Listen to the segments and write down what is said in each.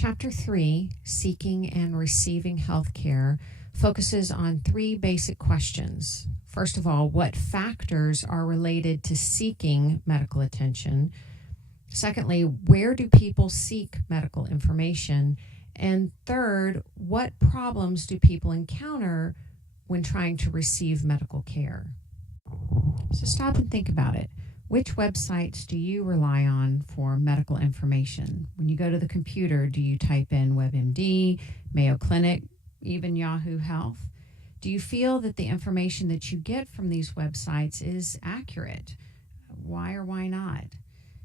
Chapter 3, Seeking and Receiving Healthcare, focuses on 3 basic questions. First of all, what factors are related to seeking medical attention? Secondly, where do people seek medical information? And third, what problems do people encounter when trying to receive medical care? So stop and think about it. Which websites do you rely on for medical information? When you go to the computer, do you type in WebMD, Mayo Clinic, even Yahoo Health? Do you feel that the information that you get from these websites is accurate? Why or why not?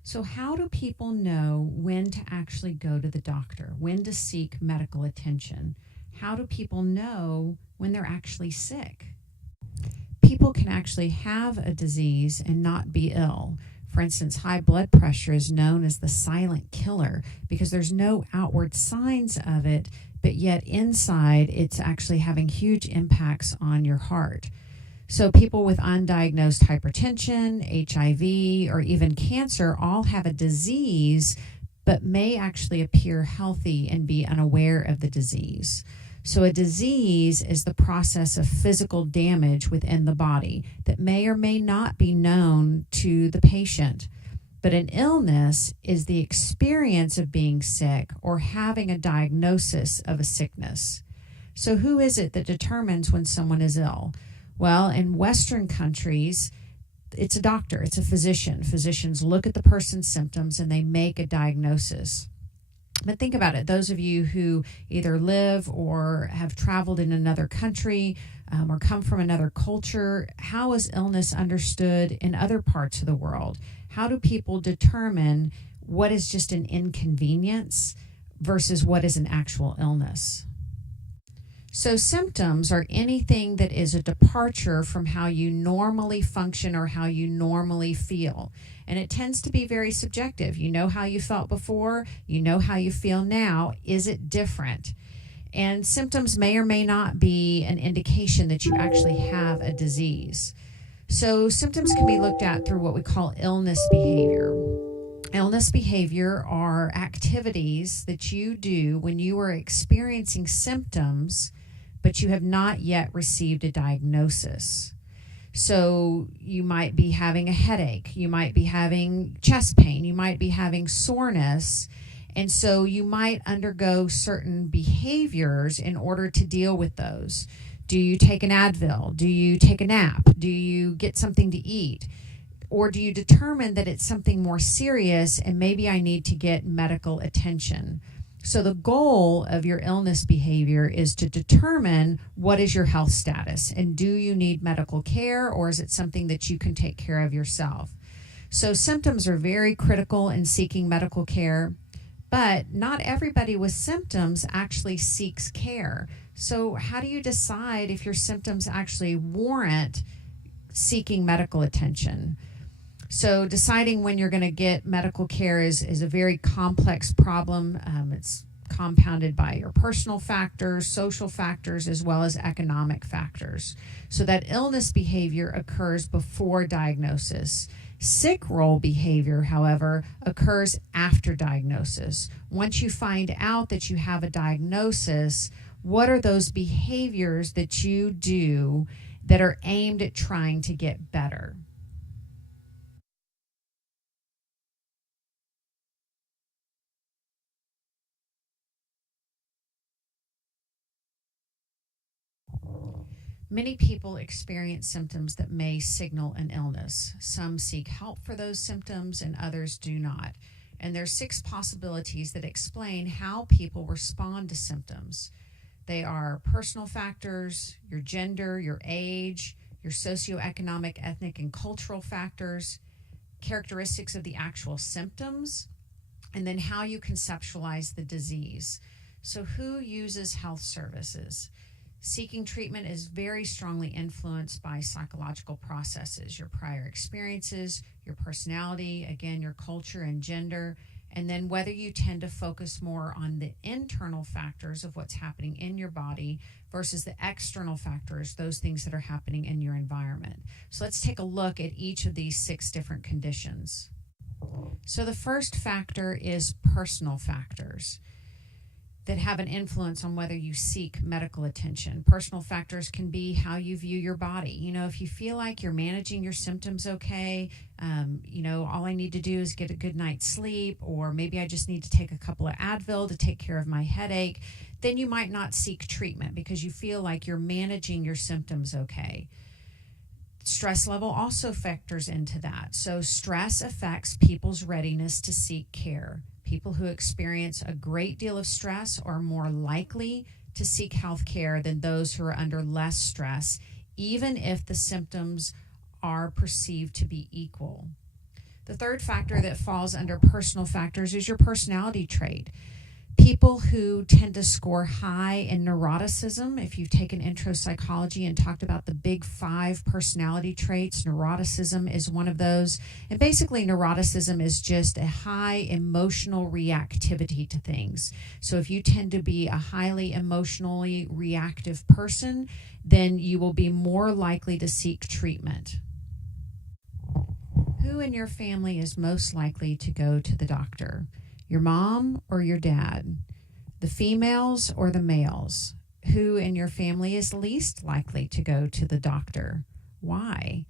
So how do people know when to actually go to the doctor, when to seek medical attention? How do people know when they're actually sick? People can actually have a disease and not be ill. For instance, high blood pressure is known as the silent killer because there's no outward signs of it, but yet inside it's actually having huge impacts on your heart. So people with undiagnosed hypertension, HIV, or even cancer all have a disease, but may actually appear healthy and be unaware of the disease. So a disease is the process of physical damage within the body that may or may not be known to the patient. But an illness is the experience of being sick or having a diagnosis of a sickness. So who is it that determines when someone is ill? Well, in Western countries, it's a doctor, it's a physician. Physicians look at the person's symptoms and they make a diagnosis. But think about it, those of you who either live or have traveled in another country or come from another culture, how is illness understood in other parts of the world? How do people determine what is just an inconvenience versus what is an actual illness? So symptoms are anything that is a departure from how you normally function or how you normally feel. And it tends to be very subjective. You know how you felt before, you know how you feel now. Is it different? And symptoms may or may not be an indication that you actually have a disease. So symptoms can be looked at through what we call illness behavior. Illness behavior are activities that you do when you are experiencing symptoms, but you have not yet received a diagnosis. So you might be having a headache, you might be having chest pain, you might be having soreness, and so you might undergo certain behaviors in order to deal with those. Do you take an Advil? Do you take a nap? Do you get something to eat? Or do you determine that it's something more serious and maybe I need to get medical attention? So the goal of your illness behavior is to determine what is your health status and do you need medical care or is it something that you can take care of yourself? So symptoms are very critical in seeking medical care, but not everybody with symptoms actually seeks care. So how do you decide if your symptoms actually warrant seeking medical attention? So deciding when you're going to get medical care is a very complex problem. It's compounded by your personal factors, social factors, as well as economic factors. So that illness behavior occurs before diagnosis. Sick role behavior, however, occurs after diagnosis. Once you find out that you have a diagnosis, what are those behaviors that you do that are aimed at trying to get better? Many people experience symptoms that may signal an illness. Some seek help for those symptoms and others do not. And there's 6 possibilities that explain how people respond to symptoms. They are personal factors, your gender, your age, your socioeconomic, ethnic, and cultural factors, characteristics of the actual symptoms, and then how you conceptualize the disease. So who uses health services? Seeking treatment is very strongly influenced by psychological processes, your prior experiences, your personality, again, your culture and gender, and then whether you tend to focus more on the internal factors of what's happening in your body versus the external factors, those things that are happening in your environment. So let's take a look at each of these 6 different conditions. So the first factor is personal factors. that have an influence on whether you seek medical attention. Personal factors can be how you view your body. You know, if you feel like you're managing your symptoms okay, all I need to do is get a good night's sleep, or maybe I just need to take a couple of Advil to take care of my headache, then you might not seek treatment because you feel like you're managing your symptoms okay. Stress level also factors into that. So stress affects people's readiness to seek care. People who experience a great deal of stress are more likely to seek health care than those who are under less stress, even if the symptoms are perceived to be equal. The third factor that falls under personal factors is your personality trait. People who tend to score high in neuroticism, if you've taken intro psychology and talked about the big 5 personality traits, neuroticism is one of those. And basically, neuroticism is just a high emotional reactivity to things. So if you tend to be a highly emotionally reactive person, then you will be more likely to seek treatment. Who in your family is most likely to go to the doctor? Your mom or your dad? The females or the males? Who in your family is least likely to go to the doctor? Why?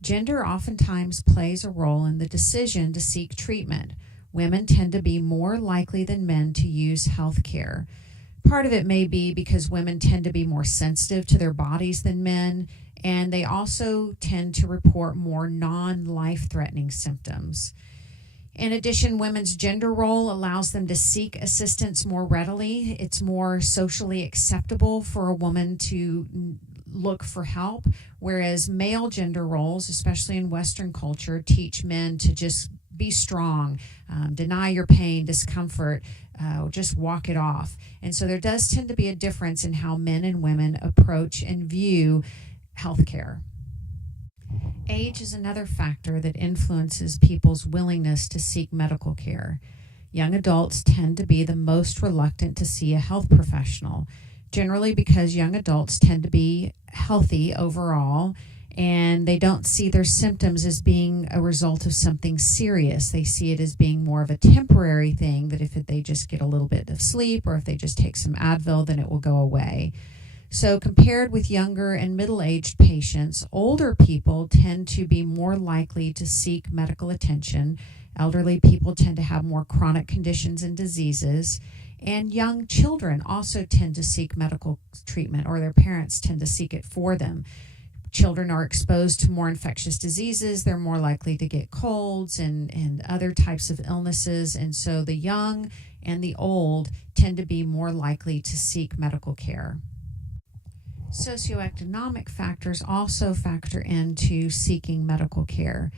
Gender oftentimes plays a role in the decision to seek treatment. Women tend to be more likely than men to use health care. Part of it may be because women tend to be more sensitive to their bodies than men, and they also tend to report more non-life-threatening symptoms. In addition, women's gender role allows them to seek assistance more readily. It's more socially acceptable for a woman to look for help, whereas male gender roles, especially in Western culture, teach men to just be strong, deny your pain, discomfort, just walk it off. And so there does tend to be a difference in how men and women approach and view healthcare. Age is another factor that influences people's willingness to seek medical care. Young adults tend to be the most reluctant to see a health professional, generally because young adults tend to be healthy overall, and they don't see their symptoms as being a result of something serious. They see it as being more of a temporary thing, that if they just get a little bit of sleep or if they just take some Advil, then it will go away. So compared with younger and middle-aged patients, older people tend to be more likely to seek medical attention. Elderly people tend to have more chronic conditions and diseases. And young children also tend to seek medical treatment, or their parents tend to seek it for them. Children are exposed to more infectious diseases. They're more likely to get colds and other types of illnesses. And so the young and the old tend to be more likely to seek medical care. Socioeconomic factors also factor into seeking medical care.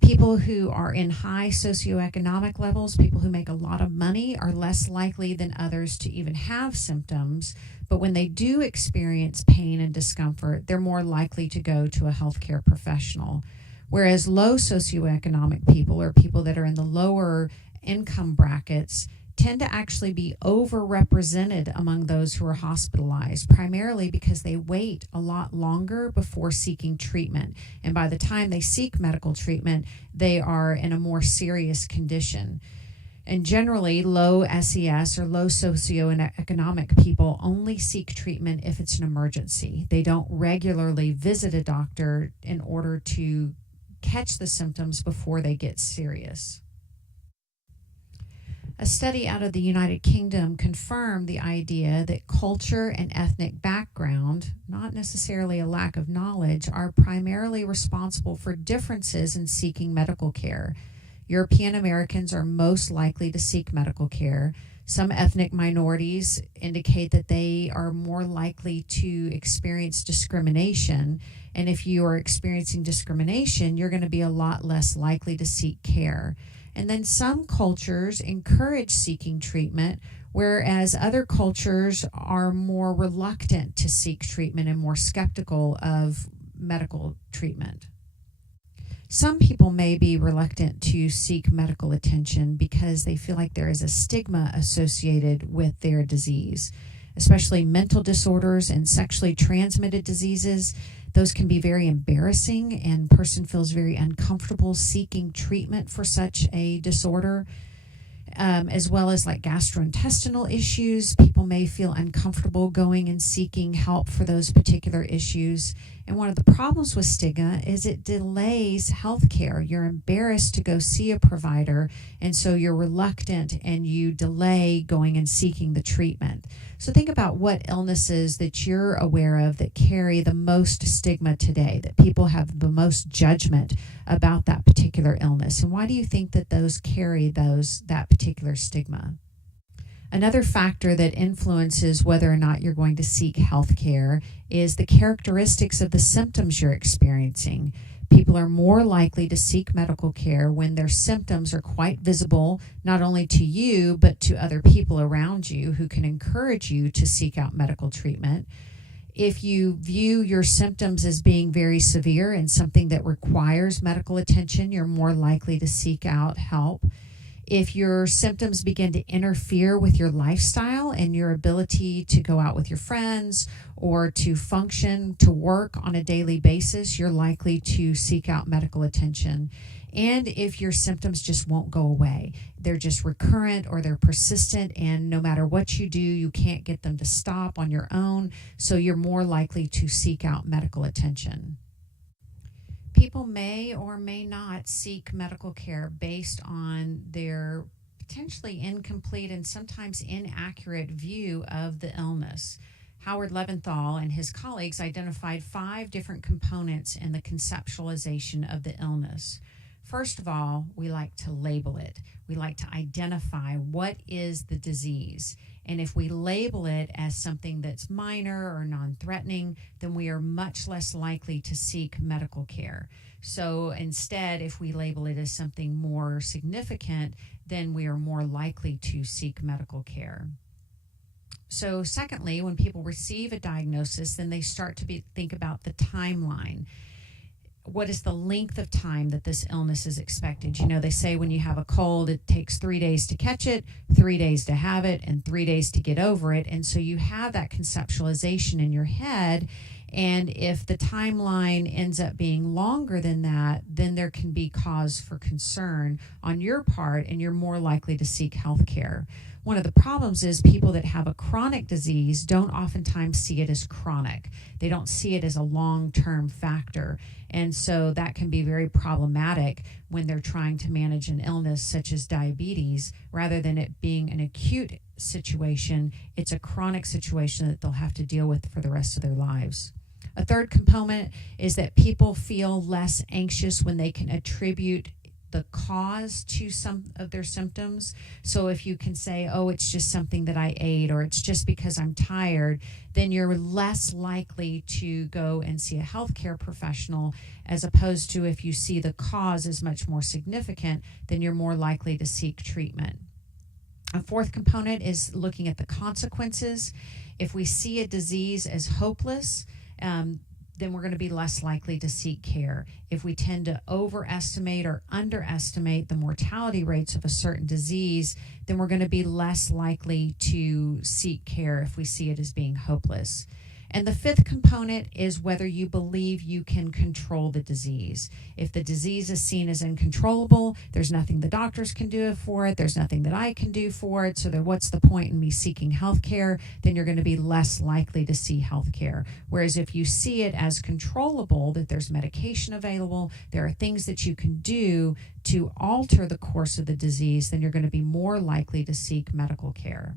People who are in high socioeconomic levels, people who make a lot of money, are less likely than others to even have symptoms. But when they do experience pain and discomfort, they're more likely to go to a healthcare professional. Whereas low socioeconomic people, or people that are in the lower income brackets, tend to actually be overrepresented among those who are hospitalized, primarily because they wait a lot longer before seeking treatment. And by the time they seek medical treatment, they are in a more serious condition. And generally, low SES or low socioeconomic people only seek treatment if it's an emergency. They don't regularly visit a doctor in order to catch the symptoms before they get serious. A study out of the United Kingdom confirmed the idea that culture and ethnic background, not necessarily a lack of knowledge, are primarily responsible for differences in seeking medical care. European Americans are most likely to seek medical care. Some ethnic minorities indicate that they are more likely to experience discrimination. And if you are experiencing discrimination, you're going to be a lot less likely to seek care. And then some cultures encourage seeking treatment, whereas other cultures are more reluctant to seek treatment and more skeptical of medical treatment. Some people may be reluctant to seek medical attention because they feel like there is a stigma associated with their disease, especially mental disorders and sexually transmitted diseases. Those can be very embarrassing, and a person feels very uncomfortable seeking treatment for such a disorder. as well as like gastrointestinal issues. People may feel uncomfortable going and seeking help for those particular issues. And one of the problems with stigma is it delays healthcare. You're embarrassed to go see a provider, and so you're reluctant and you delay going and seeking the treatment. So think about what illnesses that you're aware of that carry the most stigma today, that people have the most judgment about that particular illness. And why do you think that those carry that particular stigma? Another factor that influences whether or not you're going to seek health care is the characteristics of the symptoms you're experiencing. People are more likely to seek medical care when their symptoms are quite visible, not only to you, but to other people around you who can encourage you to seek out medical treatment. If you view your symptoms as being very severe and something that requires medical attention, you're more likely to seek out help. If your symptoms begin to interfere with your lifestyle and your ability to go out with your friends or to function, to work on a daily basis, you're likely to seek out medical attention. And if your symptoms just won't go away, they're just recurrent or they're persistent, and no matter what you do, you can't get them to stop on your own, so you're more likely to seek out medical attention. People may or may not seek medical care based on their potentially incomplete and sometimes inaccurate view of the illness. Howard Leventhal and his colleagues identified 5 different components in the conceptualization of the illness. First of all, we like to label it. We like to identify what is the disease. And if we label it as something that's minor or non-threatening, then we are much less likely to seek medical care. So instead, if we label it as something more significant, then we are more likely to seek medical care. So secondly, when people receive a diagnosis, then they start to think about the timeline. What is the length of time that this illness is expected? You know, they say when you have a cold, it takes 3 days to catch it, 3 days to have it, and 3 days to get over it. And so you have that conceptualization in your head. And if the timeline ends up being longer than that, then there can be cause for concern on your part, and you're more likely to seek health care. One of the problems is people that have a chronic disease don't oftentimes see it as chronic. They don't see it as a long-term factor. And so that can be very problematic when they're trying to manage an illness such as diabetes. Rather than it being an acute situation, it's a chronic situation that they'll have to deal with for the rest of their lives. A third component is that people feel less anxious when they can attribute the cause to some of their symptoms. So if you can say, oh, it's just something that I ate, or it's just because I'm tired, then you're less likely to go and see a healthcare professional, as opposed to if you see the cause is much more significant, then you're more likely to seek treatment. A fourth component is looking at the consequences. If we see a disease as hopeless, then we're going to be less likely to seek care. If we tend to overestimate or underestimate the mortality rates of a certain disease, then we're going to be less likely to seek care if we see it as being hopeless. And the fifth component is whether you believe you can control the disease. If the disease is seen as uncontrollable, there's nothing the doctors can do for it, there's nothing that I can do for it, so what's the point in me seeking health care? Then you're going to be less likely to see health care. Whereas if you see it as controllable, that there's medication available, there are things that you can do to alter the course of the disease, then you're going to be more likely to seek medical care.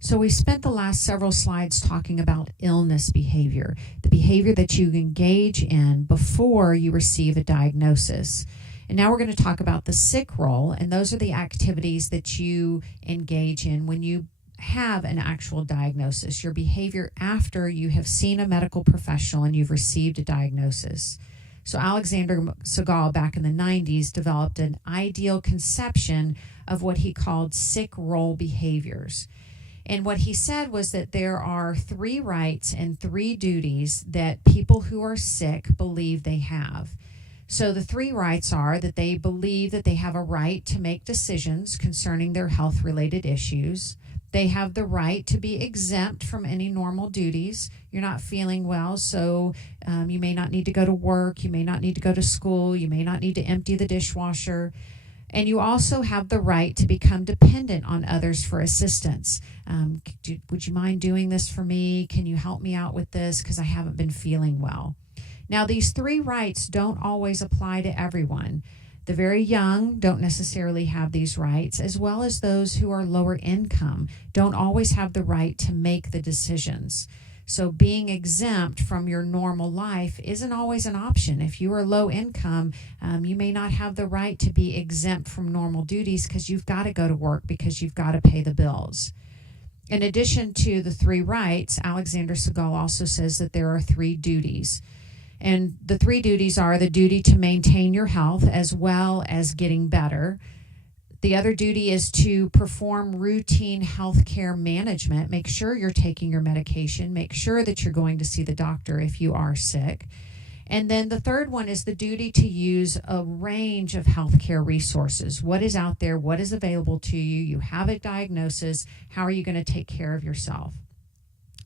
So we spent the last several slides talking about illness behavior, the behavior that you engage in before you receive a diagnosis. And now we're going to talk about the PSYC role, and those are the activities that you engage in when you have an actual diagnosis, your behavior after you have seen a medical professional and you've received a diagnosis. So Alexander Segal back in the 90s developed an ideal conception of what he called PSYC role behaviors. And what he said was that there are 3 rights and 3 duties that people who are sick believe they have. So the 3 rights are that they believe that they have a right to make decisions concerning their health-related issues. They have the right to be exempt from any normal duties. You're not feeling well, so you may not need to go to work, you may not need to go to school, you may not need to empty the dishwasher. And you also have the right to become dependent on others for assistance. Would you mind doing this for me? Can you help me out with this? Because I haven't been feeling well. Now, these three rights don't always apply to everyone. The very young don't necessarily have these rights, as well as those who are lower income don't always have the right to make the decisions. So being exempt from your normal life isn't always an option. If you are low income, you may not have the right to be exempt from normal duties because you've got to go to work because you've got to pay the bills. In addition to the three rights, Alexander Segal also says that there are three duties. And the three duties are the duty to maintain your health as well as getting better. The other duty is to perform routine health care management. Make sure you're taking your medication. Make sure that you're going to see the doctor if you are sick. And then the third one is the duty to use a range of healthcare resources. What is out there? What is available to you? You have a diagnosis. How are you going to take care of yourself?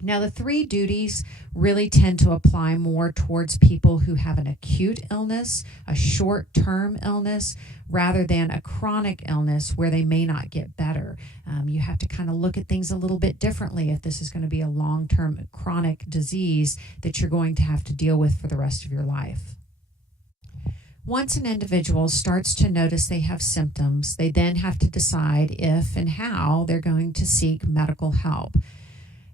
Now, the three duties really tend to apply more towards people who have an acute illness, a short-term illness, rather than a chronic illness where they may not get better. You have to kind of look at things a little bit differently if this is going to be a long-term chronic disease that you're going to have to deal with for the rest of your life. Once an individual starts to notice they have symptoms, they then have to decide if and how they're going to seek medical help.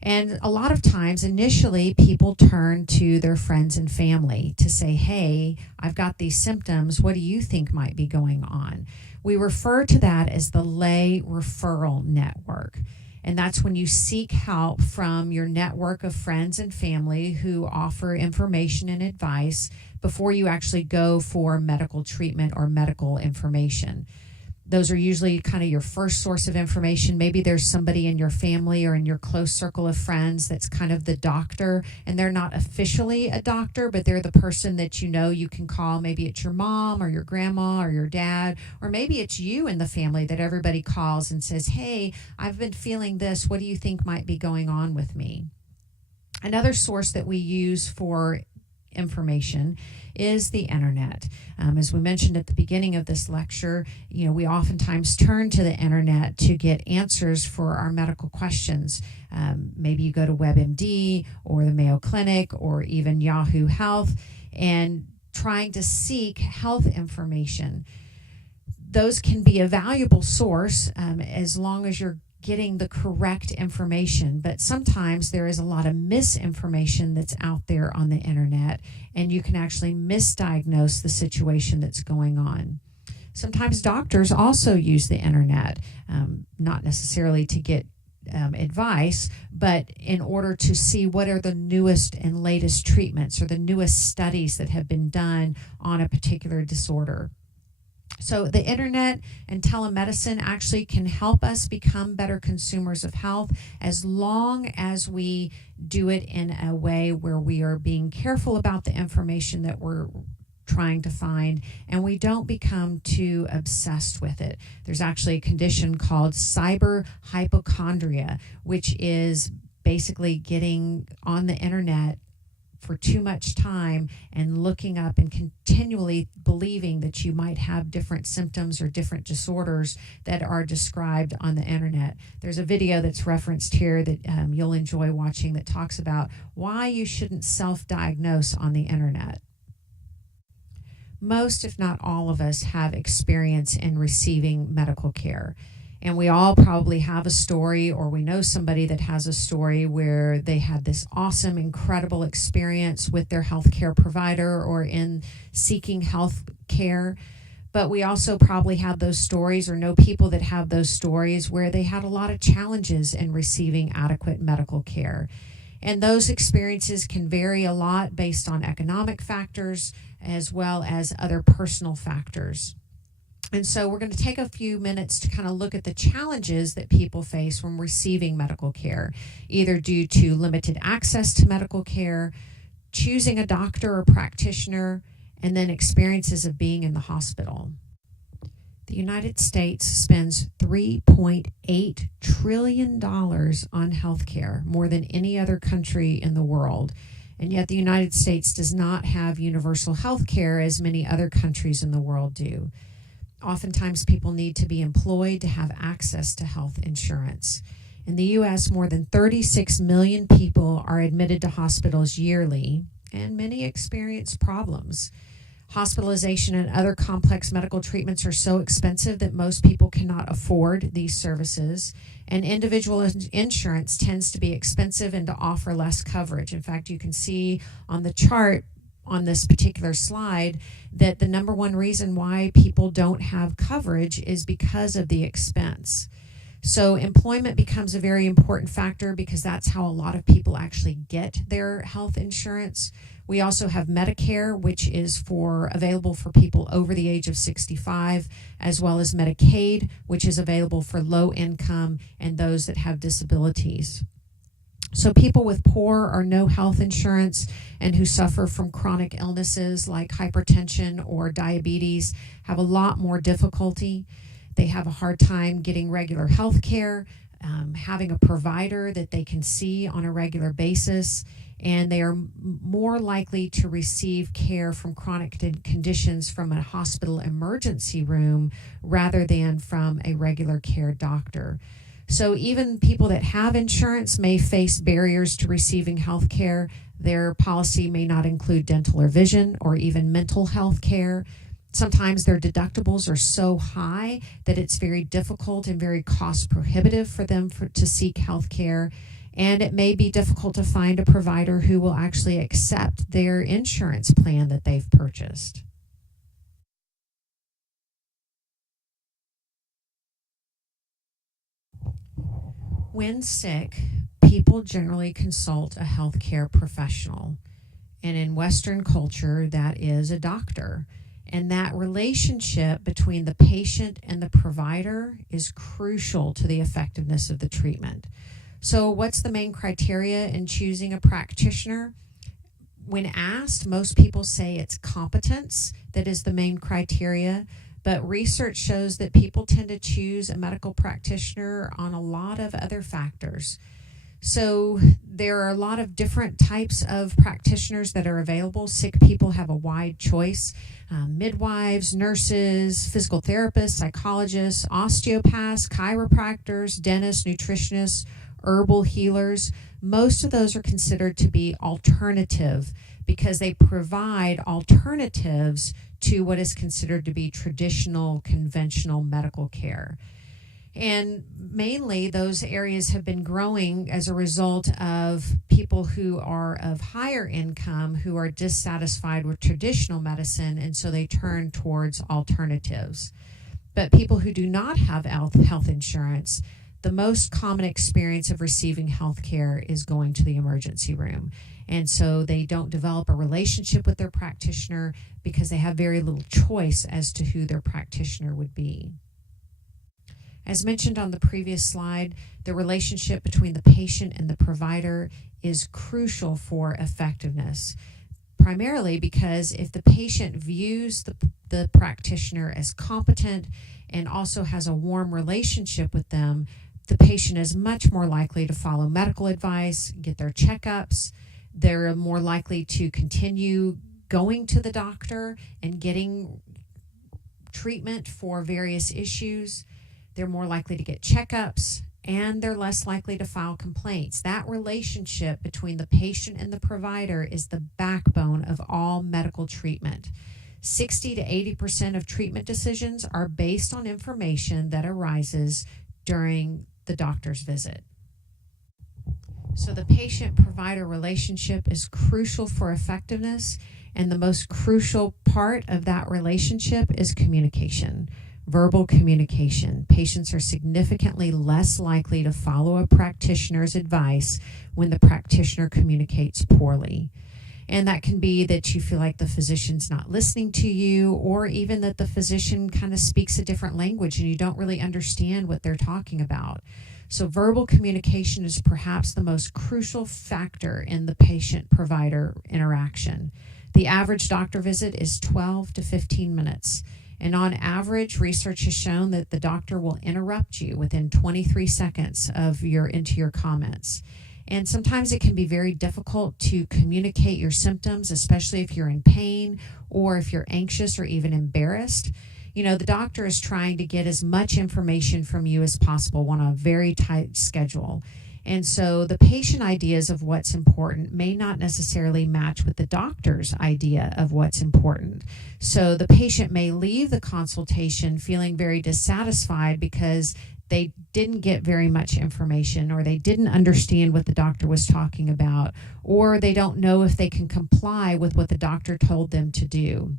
And a lot of times, initially, people turn to their friends and family to say, hey, I've got these symptoms. What do you think might be going on? We refer to that as the lay referral network. And that's when you seek help from your network of friends and family who offer information and advice before you actually go for medical treatment or medical information. Those are usually kind of your first source of information. Maybe there's somebody in your family or in your close circle of friends that's kind of the doctor, and they're not officially a doctor, but they're the person that you know you can call. Maybe it's your mom or your grandma or your dad, or maybe it's you in the family that everybody calls and says, hey, I've been feeling this. What do you think might be going on with me? Another source that we use for information is the internet. As we mentioned at the beginning of this lecture, we oftentimes turn to the internet to get answers for our medical questions. Maybe you go to WebMD or the Mayo Clinic or even Yahoo Health and trying to seek health information. Those can be a valuable source as long as you're getting the correct information, but sometimes there is a lot of misinformation that's out there on the internet, and you can actually misdiagnose the situation that's going on. Sometimes doctors also use the internet, not necessarily to get advice, but in order to see what are the newest and latest treatments or the newest studies that have been done on a particular disorder. So the internet and telemedicine actually can help us become better consumers of health as long as we do it in a way where we are being careful about the information that we're trying to find, and we don't become too obsessed with it. There's actually a condition called cyber hypochondria, which is basically getting on the internet for too much time and looking up and continually believing that you might have different symptoms or different disorders that are described on the internet. There's a video that's referenced here that you'll enjoy watching that talks about why you shouldn't self-diagnose on the internet. Most, if not all of us, have experience in receiving medical care. And we all probably have a story, or we know somebody that has a story where they had this awesome, incredible experience with their healthcare provider or in seeking health care. But we also probably have those stories or know people that have those stories where they had a lot of challenges in receiving adequate medical care. And those experiences can vary a lot based on economic factors as well as other personal factors. And so we're going to take a few minutes to kind of look at the challenges that people face when receiving medical care, either due to limited access to medical care, choosing a doctor or practitioner, and then experiences of being in the hospital. The United States spends $3.8 trillion on healthcare, more than any other country in the world. And yet the United States does not have universal health care as many other countries in the world do. Oftentimes, people need to be employed to have access to health insurance. In the U.S., more than 36 million people are admitted to hospitals yearly, and many experience problems. Hospitalization and other complex medical treatments are so expensive that most people cannot afford these services, and individual insurance tends to be expensive and to offer less coverage. In fact, you can see on the chart on this particular slide that the number one reason why people don't have coverage is because of the expense. So employment becomes a very important factor because that's how a lot of people actually get their health insurance. We also have Medicare, which is available for people over the age of 65, as well as Medicaid, which is available for low income and those that have disabilities. So people with poor or no health insurance and who suffer from chronic illnesses like hypertension or diabetes have a lot more difficulty. They have a hard time getting regular health care, having a provider that they can see on a regular basis, and they are more likely to receive care from chronic conditions from a hospital emergency room rather than from a regular care doctor. So even people that have insurance may face barriers to receiving health care. Their policy may not include dental or vision or even mental health care. Sometimes their deductibles are so high that it's very difficult and very cost prohibitive for them to seek health care. And it may be difficult to find a provider who will actually accept their insurance plan that they've purchased. When sick, people generally consult a healthcare professional. And in Western culture, that is a doctor. And that relationship between the patient and the provider is crucial to the effectiveness of the treatment. So what's the main criteria in choosing a practitioner? When asked, most people say it's competence that is the main criteria, but research shows that people tend to choose a medical practitioner on a lot of other factors. So there are a lot of different types of practitioners that are available. Sick people have a wide choice. Midwives, nurses, physical therapists, psychologists, osteopaths, chiropractors, dentists, nutritionists, herbal healers. Most of those are considered to be alternative because they provide alternatives to what is considered to be traditional, conventional medical care. And mainly those areas have been growing as a result of people who are of higher income who are dissatisfied with traditional medicine, and so they turn towards alternatives. But people who do not have health insurance, the most common experience of receiving health care is going to the emergency room. And so they don't develop a relationship with their practitioner because they have very little choice as to who their practitioner would be. As mentioned on the previous slide, the relationship between the patient and the provider is crucial for effectiveness, primarily because if the patient views the practitioner as competent and also has a warm relationship with them, the patient is much more likely to follow medical advice, get their checkups. They're more likely to continue going to the doctor and getting treatment for various issues. They're more likely to get checkups, and they're less likely to file complaints. That relationship between the patient and the provider is the backbone of all medical treatment. 60 to 80% of treatment decisions are based on information that arises during the doctor's visit. So the patient-provider relationship is crucial for effectiveness, and the most crucial part of that relationship is communication. Verbal communication. Patients are significantly less likely to follow a practitioner's advice when the practitioner communicates poorly. And that can be that you feel like the physician's not listening to you, or even that the physician kind of speaks a different language and you don't really understand what they're talking about. So verbal communication is perhaps the most crucial factor in the patient-provider interaction. The average doctor visit is 12 to 15 minutes. And on average, research has shown that the doctor will interrupt you within 23 seconds into your comments. And sometimes it can be very difficult to communicate your symptoms, especially if you're in pain or if you're anxious or even embarrassed. The doctor is trying to get as much information from you as possible on a very tight schedule. And so the patient ideas of what's important may not necessarily match with the doctor's idea of what's important. So the patient may leave the consultation feeling very dissatisfied because they didn't get very much information, or they didn't understand what the doctor was talking about, or they don't know if they can comply with what the doctor told them to do.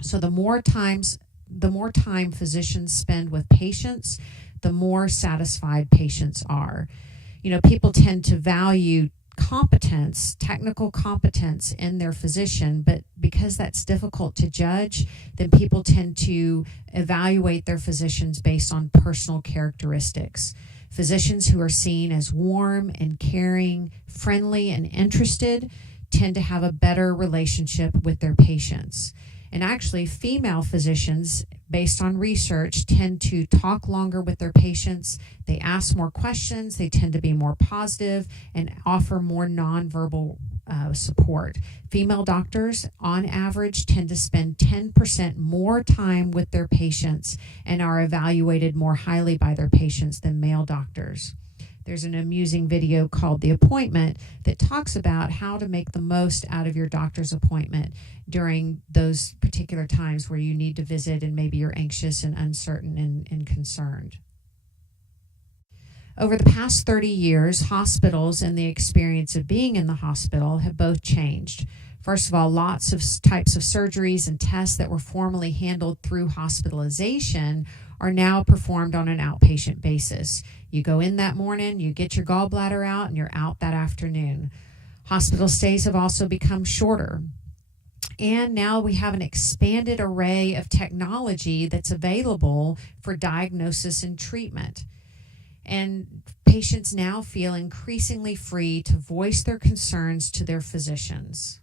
So the more time physicians spend with patients, the more satisfied patients are. People tend to value competence, technical competence in their physician, but because that's difficult to judge, then people tend to evaluate their physicians based on personal characteristics. Physicians who are seen as warm and caring, friendly and interested tend to have a better relationship with their patients. And actually, female physicians, based on research, tend to talk longer with their patients. They ask more questions. They tend to be more positive and offer more nonverbal support. Female doctors, on average, tend to spend 10% more time with their patients and are evaluated more highly by their patients than male doctors. There's an amusing video called The Appointment that talks about how to make the most out of your doctor's appointment during those particular times where you need to visit and maybe you're anxious and uncertain and concerned. Over the past 30 years, hospitals and the experience of being in the hospital have both changed. First of all, lots of types of surgeries and tests that were formerly handled through hospitalization are now performed on an outpatient basis. You go in that morning, you get your gallbladder out, and you're out that afternoon. Hospital stays have also become shorter. And now we have an expanded array of technology that's available for diagnosis and treatment. And patients now feel increasingly free to voice their concerns to their physicians.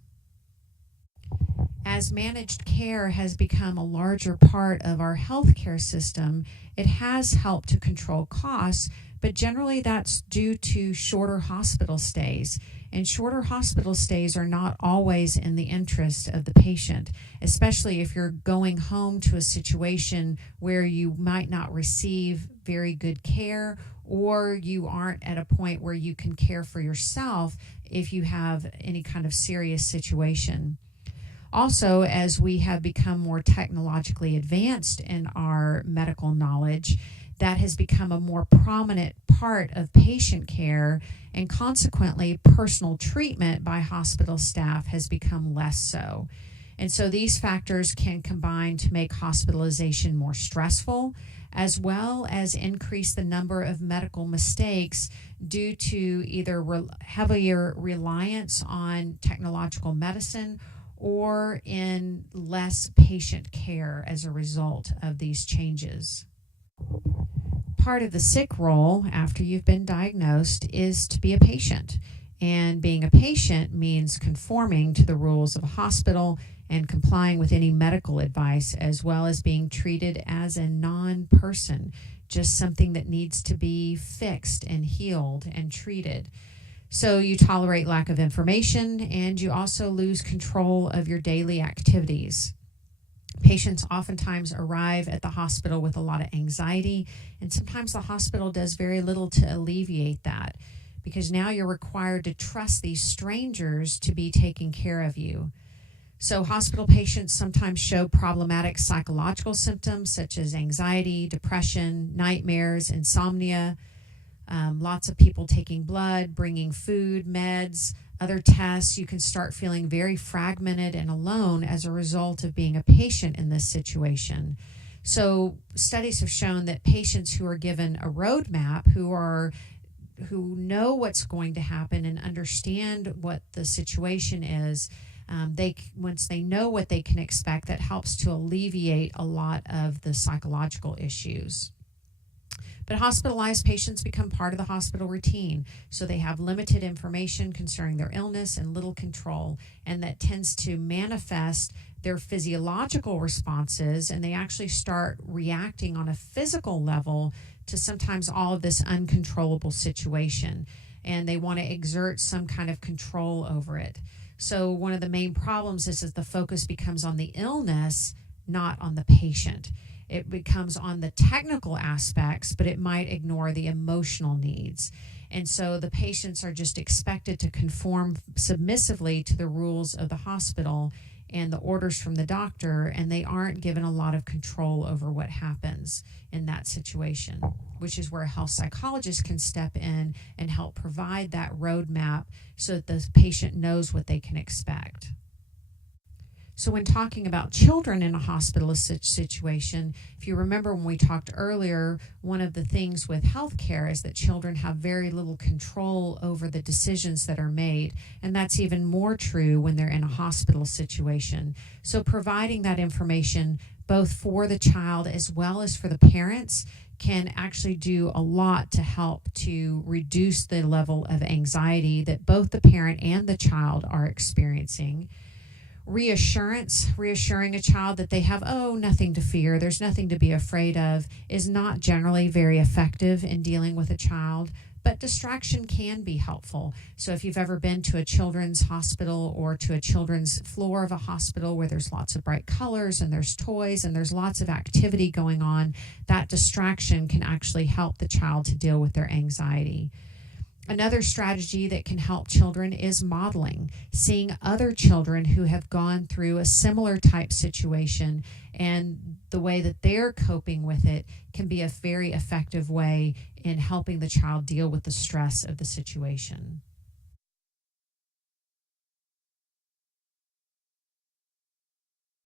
As managed care has become a larger part of our healthcare system, it has helped to control costs, but generally that's due to shorter hospital stays. And shorter hospital stays are not always in the interest of the patient, especially if you're going home to a situation where you might not receive very good care, or you aren't at a point where you can care for yourself if you have any kind of serious situation. Also, as we have become more technologically advanced in our medical knowledge, that has become a more prominent part of patient care, and consequently, personal treatment by hospital staff has become less so. And so these factors can combine to make hospitalization more stressful, as well as increase the number of medical mistakes due to either heavier reliance on technological medicine or in less patient care as a result of these changes. Part of the sick role after you've been diagnosed is to be a patient. And being a patient means conforming to the rules of a hospital and complying with any medical advice, as well as being treated as a non-person, just something that needs to be fixed and healed and treated. So you tolerate lack of information, and you also lose control of your daily activities. Patients oftentimes arrive at the hospital with a lot of anxiety, and sometimes the hospital does very little to alleviate that, because now you're required to trust these strangers to be taking care of you. So hospital patients sometimes show problematic psychological symptoms such as anxiety, depression, nightmares, insomnia. Lots of people taking blood, bringing food, meds, other tests. You can start feeling very fragmented and alone as a result of being a patient in this situation. So studies have shown that patients who are given a roadmap, who know what's going to happen and understand what the situation is, once they know what they can expect, that helps to alleviate a lot of the psychological issues. But hospitalized patients become part of the hospital routine, so they have limited information concerning their illness and little control, and that tends to manifest their physiological responses, and they actually start reacting on a physical level to sometimes all of this uncontrollable situation, and they want to exert some kind of control over it. So one of the main problems is that the focus becomes on the illness not on the patient. It becomes on the technical aspects, but it might ignore the emotional needs. And so the patients are just expected to conform submissively to the rules of the hospital and the orders from the doctor, and they aren't given a lot of control over what happens in that situation, which is where a health psychologist can step in and help provide that roadmap so that the patient knows what they can expect. So when talking about children in a hospital situation, if you remember when we talked earlier, one of the things with healthcare is that children have very little control over the decisions that are made. And that's even more true when they're in a hospital situation. So providing that information both for the child as well as for the parents can actually do a lot to help to reduce the level of anxiety that both the parent and the child are experiencing. Reassuring a child that they have, nothing to fear, there's nothing to be afraid of, is not generally very effective in dealing with a child, but distraction can be helpful. So if you've ever been to a children's hospital or to a children's floor of a hospital where there's lots of bright colors and there's toys and there's lots of activity going on, that distraction can actually help the child to deal with their anxiety. Another strategy that can help children is modeling, seeing other children who have gone through a similar type situation, and the way that they're coping with it can be a very effective way in helping the child deal with the stress of the situation.